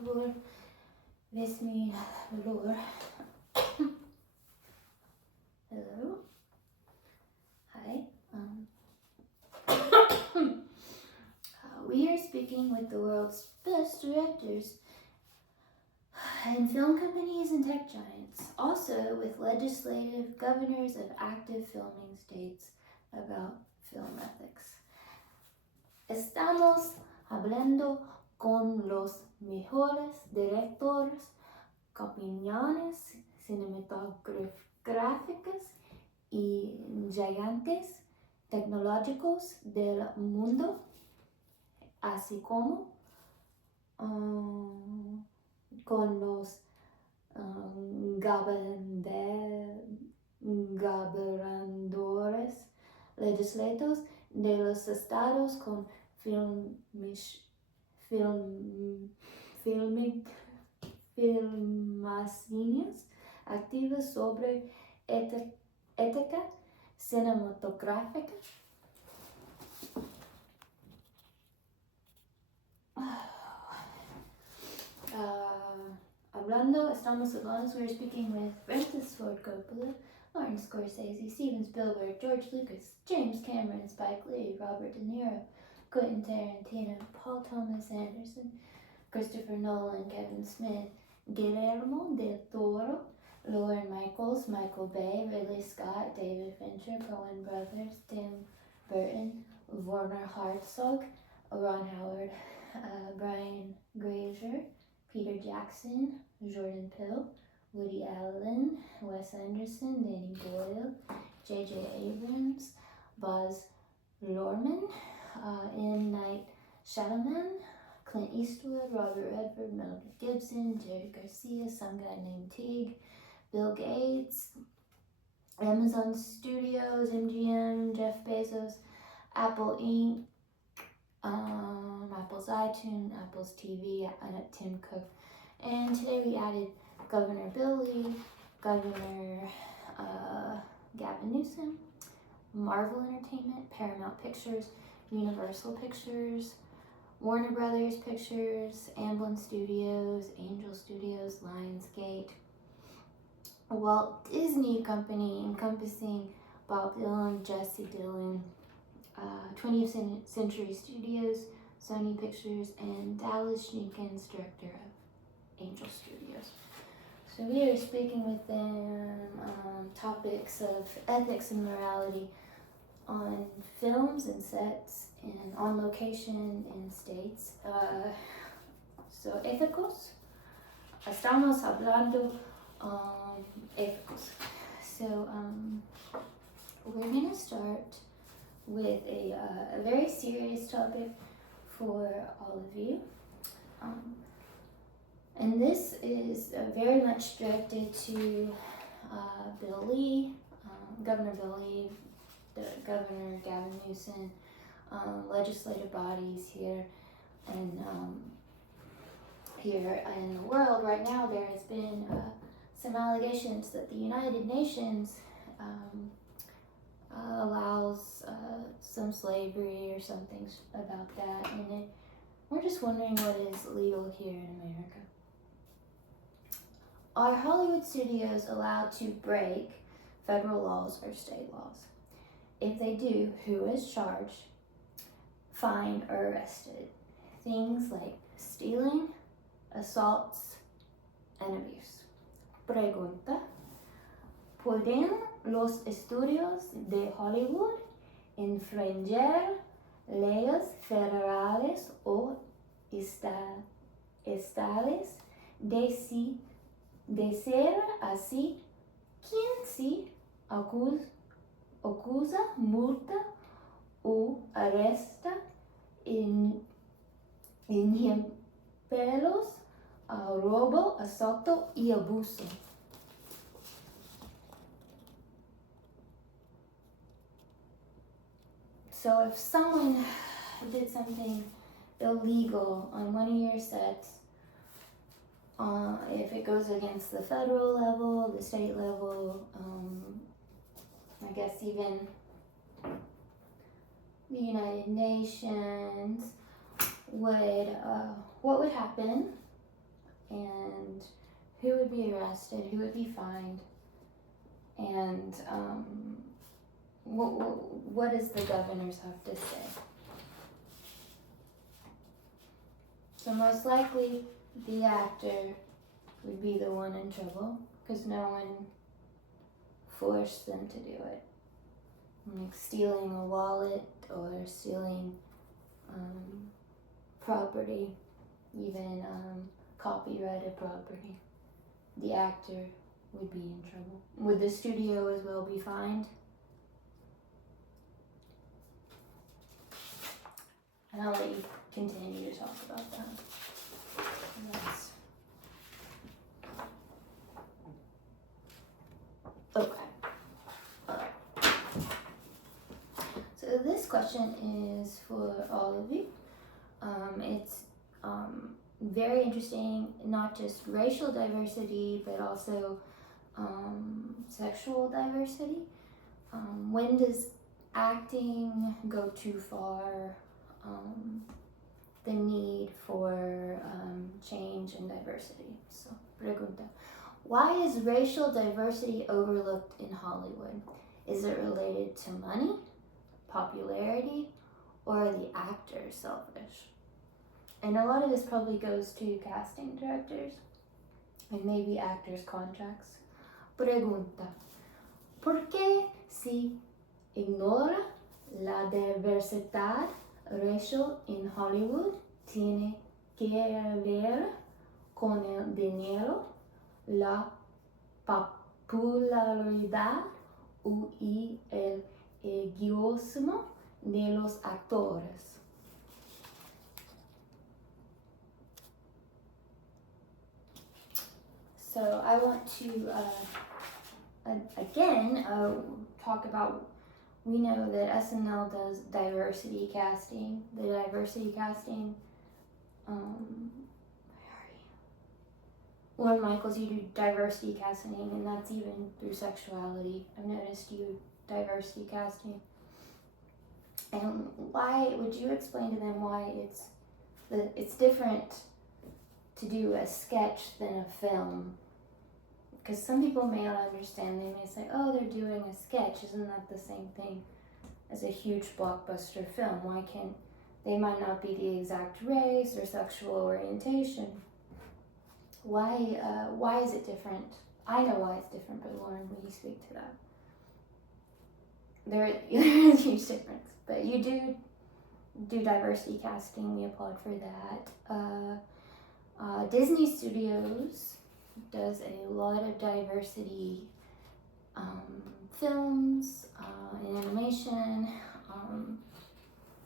favor, ves mi olor. Hello. Hi. We are speaking with the world's best directors and film companies and tech giants, also with legislative governors of active filming states about film ethics. Estamos hablando con los mejores directores, opiniones cinematográficas y gigantes tecnológicos del mundo, así como con los gobernadores legislativos de los estados con filmaciones activas sobre ética cinematográfica. Estamos hablando, we're speaking with Francis Ford Coppola, Martin Scorsese, Steven Spielberg, George Lucas, James Cameron, Spike Lee, Robert De Niro, Quentin Tarantino, Paul Thomas Anderson, Christopher Nolan, Kevin Smith, Guillermo del Toro, Lorne Michaels, Michael Bay, Ridley Scott, David Fincher, Coen Brothers, Tim Burton, Werner Herzog, Ron Howard, Brian Grazer, Peter Jackson, Jordan Peele, Woody Allen, Wes Anderson, Danny Boyle, J.J. Abrams, Baz Luhrmann, M. Night Shyamalan, Clint Eastwood, Robert Redford, Mel Gibson, Jerry Garcia, some guy named Teague, Bill Gates, Amazon Studios, MGM, Jeff Bezos, Apple Inc., Apple's iTunes, Apple's TV, Tim Cook. And today we added Governor Bill Lee, Governor Gavin Newsom, Marvel Entertainment, Paramount Pictures, Universal Pictures, Warner Brothers Pictures, Amblin Studios, Angel Studios, Lionsgate, Walt Disney Company encompassing Bob Dylan, Jesse Dylan, 20th Century Studios, Sony Pictures, and Dallas Jenkins, director of Angel Studios. So we are speaking with them topics of ethics and morality on films and sets and on location in states. So éticos. Estamos hablando éticos. So we're going to start with a very serious topic for all of you. And this is very much directed to Bill Lee, Governor Bill Lee, the Governor Gavin Newsom, legislative bodies here, and here in the world right now there has been some allegations that the United Nations allows some slavery or something about that, and we're just wondering what is legal here in America. Are Hollywood studios allowed to break federal laws or state laws? If they do, who is charged, fined, or arrested? Things like stealing, assaults, and abuse. Pregunta: ¿pueden los estudios de Hollywood infringir leyes federales o estatales? De ser así, ¿quién se acusa, multa o arresta ejemplos a robo, asalto y abuso? So if someone did something illegal on one of your sets, if it goes against the federal level, the state level, I guess even the United Nations, what would happen and who would be arrested, who would be fined, and what does the governors have to say? So most likely the actor would be the one in trouble because no one forced them to do it. Like stealing a wallet or stealing property, even copyrighted property. The actor would be in trouble. Would the studio as well be fined? And I'll let you continue to talk about that. Okay. Alright. So this question is for all of you. It's very interesting, not just racial diversity, but also sexual diversity. When does acting go too far? The need for change and diversity. So, pregunta. Why is racial diversity overlooked in Hollywood? Is it related to money, popularity, or are the actors selfish? And a lot of this probably goes to casting directors and maybe actors' contracts. Pregunta. ¿Por qué si ignora la diversidad racial en Hollywood tiene que ver con el dinero, la popularidad y el egoísmo de los actores? So I want to again talk about, we know that SNL does diversity casting. The diversity casting, Lorne Michaels, you do diversity casting, and that's even through sexuality. I've noticed you diversity casting. And why, would you explain to them why it's different to do a sketch than a film? Because some people may not understand. They may say, oh, they're doing a sketch. Isn't that the same thing as a huge blockbuster film? Why can't, they might not be the exact race or sexual orientation. Why is it different? I know why it's different, but Lauren, will you speak to that? There is a huge difference, but you do diversity casting. We applaud for that. Disney Studios does a lot of diversity films and animation,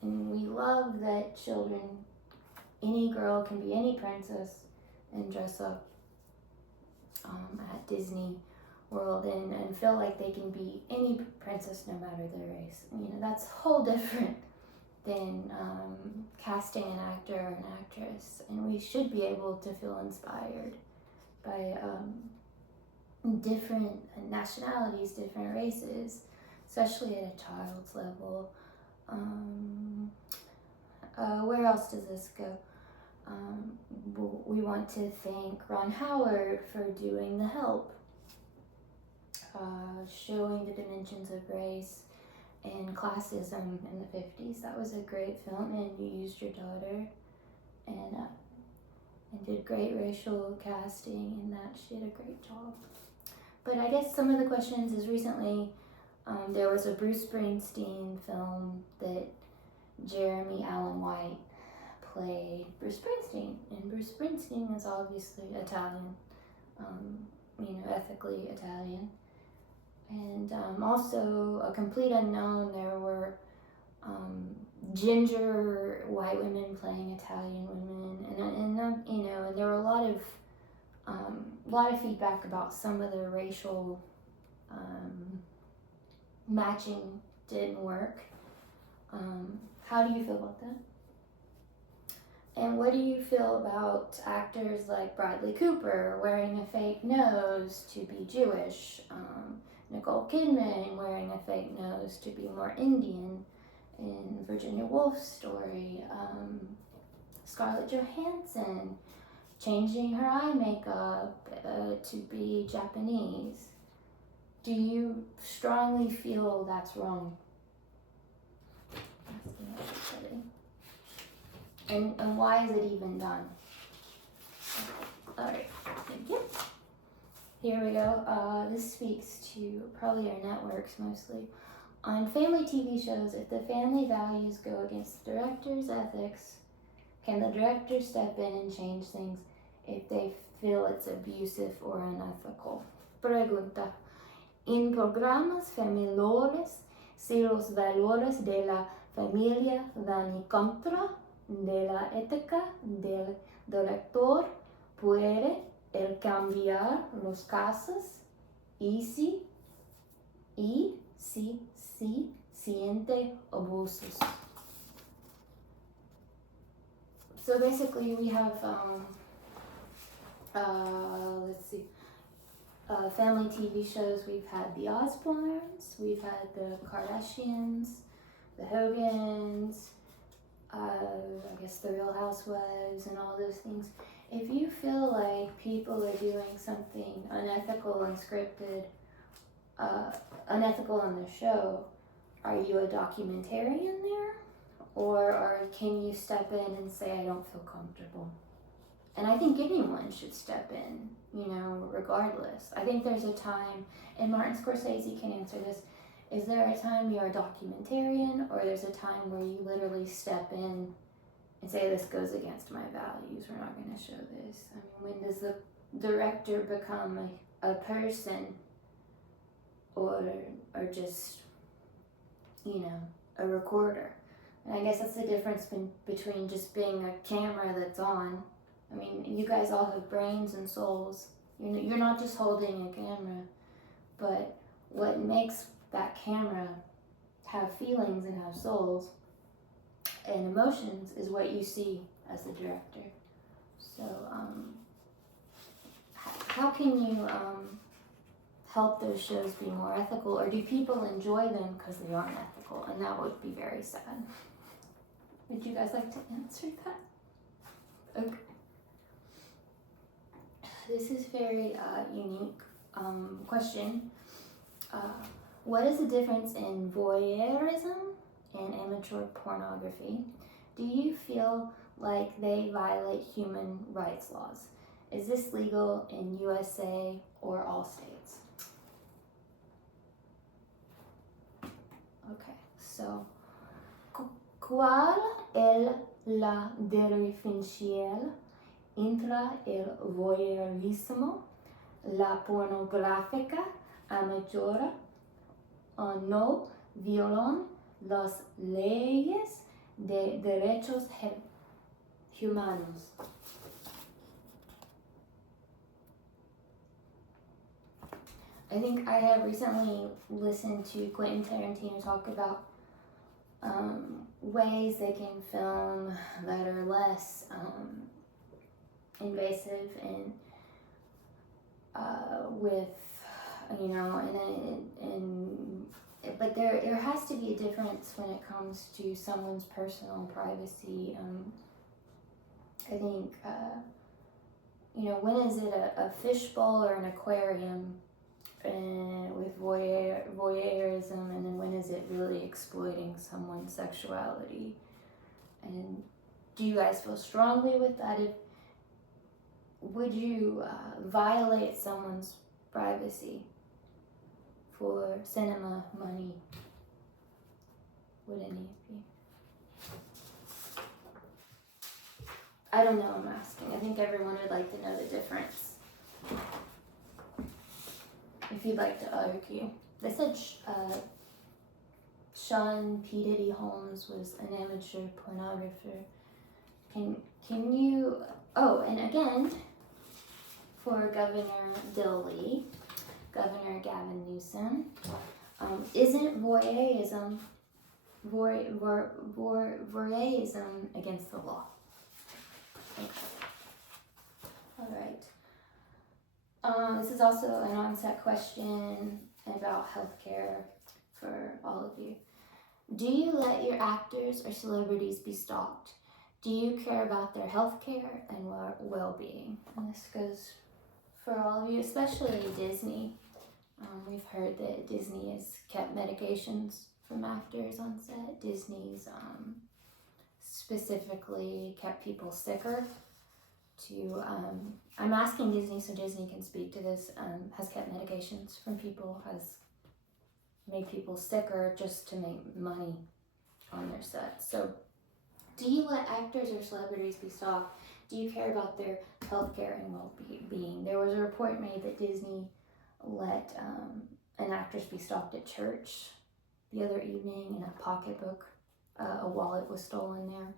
and we love that children, any girl can be any princess and dress up at Disney World and feel like they can be any princess no matter their race. You know, that's whole different than casting an actor or an actress, and we should be able to feel inspired by different nationalities, different races, especially at a child's level. Where else does this go? We want to thank Ron Howard for doing The Help, showing the dimensions of race and classism in the 50s. That was a great film, and you used your daughter and did great racial casting in that. She did a great job. But I guess some of the questions is recently there was a Bruce Springsteen film that Jeremy Allen White played Bruce Springsteen, and Bruce Springsteen is obviously Italian, ethically Italian. And also a complete unknown, there were ginger white women playing Italian women, and there were a lot of feedback about some of the racial matching didn't work. How do you feel about that? And what do you feel about actors like Bradley Cooper wearing a fake nose to be Jewish? Nicole Kidman wearing a fake nose to be more Indian in Virginia Woolf's story. Scarlett Johansson changing her eye makeup to be Japanese. Do you strongly feel that's wrong? And why is it even done? Alright, thank you. Here we go. This speaks to probably our networks mostly. On family TV shows, if the family values go against the director's ethics, can the director step in and change things if they feel it's abusive or unethical? Pregunta. En programas familiares, si los valores de la familia van en contra de la ética del director, puede él cambiar los casos y si siente abusos. So basically we have, let's see, family TV shows. We've had the Osbournes, we've had the Kardashians, the Hogans, I guess the Real Housewives and all those things. If you feel like people are doing something unethical and scripted, unethical on the show, are you a documentarian there? Or can you step in and say, I don't feel comfortable? And I think anyone should step in, regardless. I think there's a time, and Martin Scorsese can answer this, is there a time you're a documentarian, or there's a time where you literally step in and say, this goes against my values, we're not going to show this? I mean, when does the director become a person or just, a recorder? And I guess that's the difference between just being a camera that's on. I mean, you guys all have brains and souls. You're not just holding a camera, but what makes that camera have feelings and have souls and emotions is what you see as the director. So, how can you help those shows be more ethical, or do people enjoy them because they aren't ethical? And that would be very sad. Would you guys like to answer that? Okay. This is very unique question. What is the difference in voyeurism and amateur pornography? Do you feel like they violate human rights laws? Is this legal in USA or all states? Okay, so ¿cuál es la diferencia entre el voyeurismo, la pornográfica amateur, no violan las leyes de derechos humanos? I think I have recently listened to Quentin Tarantino talk about ways they can film that are less invasive and but there has to be a difference when it comes to someone's personal privacy. I think when is it a fishbowl or an aquarium with voyeurism, and then when is it really exploiting someone's sexuality? And do you guys feel strongly with that? Would you violate someone's privacy for cinema money? Would any of you? I don't know, I'm asking. I think everyone would like to know the difference. If you'd like to argue. They said Sean P. Diddy Holmes was an amateur pornographer. Can you... Oh, and again, for Governor Dilley, Governor Gavin Newsom, isn't voyeurism against the law? Okay. All right. This is also an onset question about healthcare for all of you. Do you let your actors or celebrities be stalked? Do you care about their health care and well-being? And this goes for all of you, especially Disney. We've heard that Disney has kept medications from actors on set. Disney's specifically kept people sicker. I'm asking Disney so Disney can speak to this. Has kept medications from people, has made people sicker just to make money on their sets. So, do you let actors or celebrities be stalked? Do you care about their healthcare and well-being? There was a report made that Disney let an actress be stalked at church the other evening in a pocketbook. A wallet was stolen there.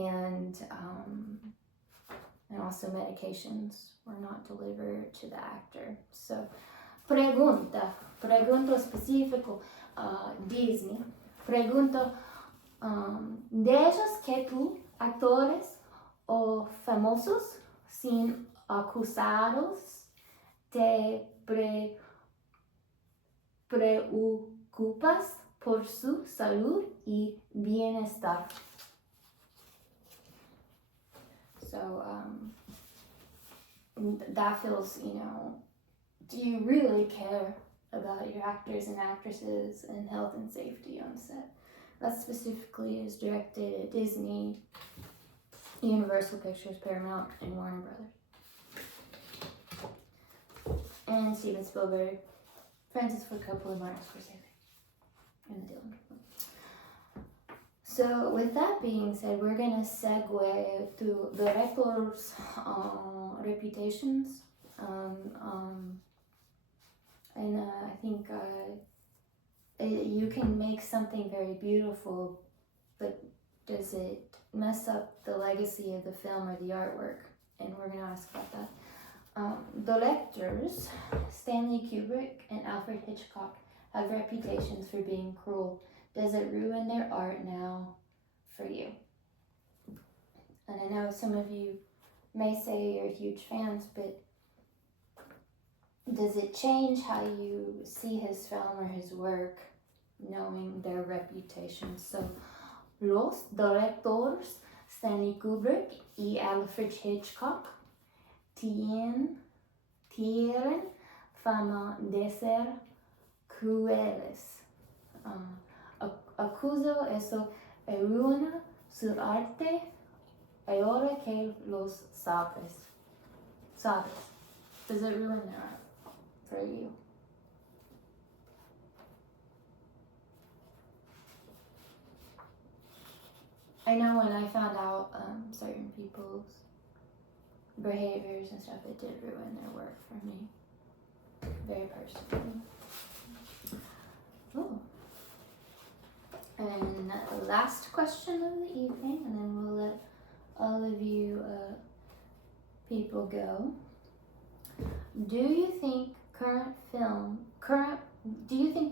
And also medications were not delivered to the actor. So, pregunto específico, Disney, pregunto, de ellos que tú, actores o famosos, sin acusados, te preocupas por su salud y bienestar. So, that feels, do you really care about your actors and actresses and health and safety on set? That specifically is directed at Disney, Universal Pictures, Paramount, and Warner Brothers. And Steven Spielberg, Francis Ford Coppola, Martin Scorsese, and the Dylan Company. So with that being said, we're going to segue to the directors' reputations. And I think you can make something very beautiful, but does it mess up the legacy of the film or the artwork? And we're going to ask about that. Directors Stanley Kubrick and Alfred Hitchcock have reputations for being cruel. Does it ruin their art now for you? And I know some of you may say you're huge fans, but does it change how you see his film or his work, knowing their reputation? So, los directores Stanley Kubrick y Alfred Hitchcock tienen fama de ser crueles. Acuso eso ruina su arte ahora que los sabes. Does it ruin their art for you? I know when I found out certain people's behaviors and stuff, it did ruin their work for me. Very personally. Oh. And last question of the evening, and then we'll let all of you people go. Do you think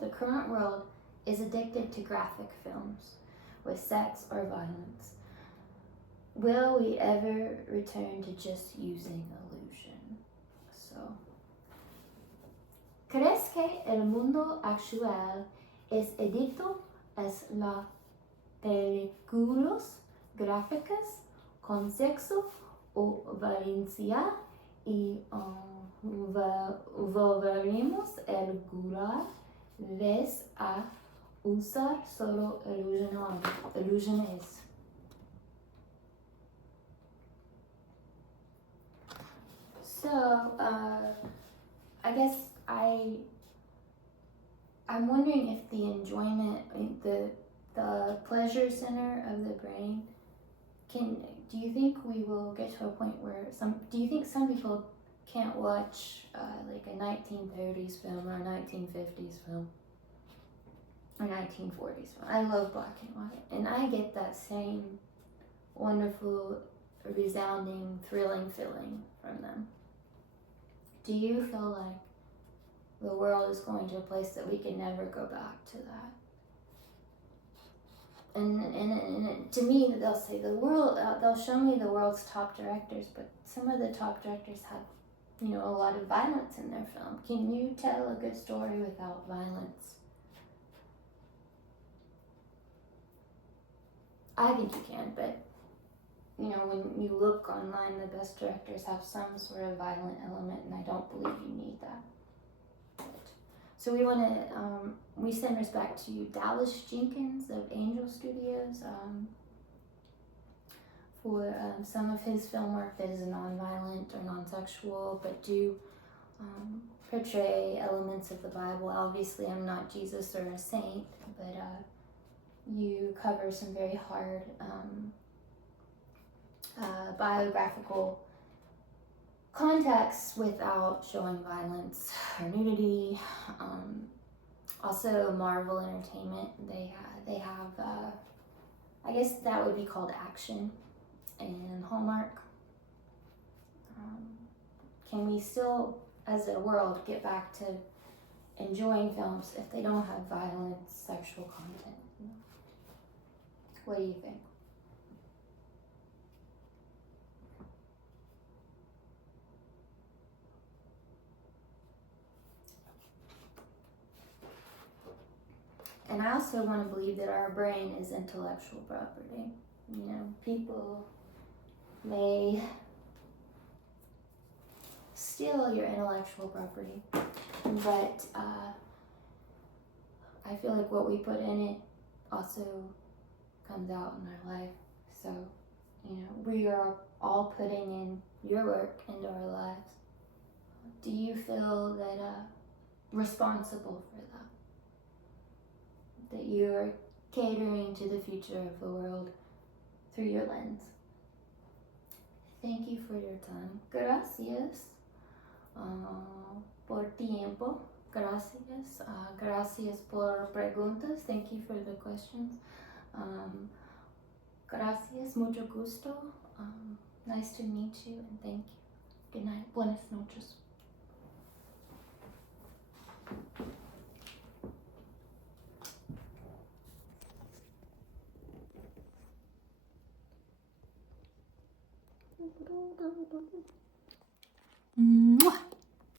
the current world is addicted to graphic films with sex or violence? Will we ever return to just using illusion? So, ¿crees que el mundo actual es adicto a las películas gráficas con sexo o violencia y volveremos alguna vez a usar solo illusiones? So, I guess I'm wondering if the enjoyment, the pleasure center of the brain, do you think we will get to a point where do you think some people can't watch like a 1930s film or a 1950s film or 1940s film? I love black and white, and I get that same wonderful, resounding, thrilling feeling from them. Do you feel like the world is going to a place that we can never go back to that? And to me, they'll say they'll show me the world's top directors, but some of the top directors have, a lot of violence in their film. Can you tell a good story without violence? I think you can, but when you look online, the best directors have some sort of violent element, and I don't believe you need that. So we send respect to Dallas Jenkins of Angel Studios for some of his film work that is non-violent or non-sexual, but do portray elements of the Bible. Obviously, I'm not Jesus or a saint, but you cover some very hard biographical contexts without showing violence or nudity. Also, Marvel Entertainment, they have I guess that would be called action, and Hallmark. Can we still, as a world, get back to enjoying films if they don't have violence, sexual content? What do you think? And I also want to believe that our brain is intellectual property. People may steal your intellectual property, but I feel like what we put in it also comes out in our life. So, we are all putting in your work into our lives. Do you feel that responsible for that? That you are catering to the future of the world through your lens? Thank you for your time. Gracias por tiempo. Gracias. Gracias por preguntas. Thank you for the questions. Gracias. Mucho gusto. Nice to meet you, and thank you. Good night. Buenas noches.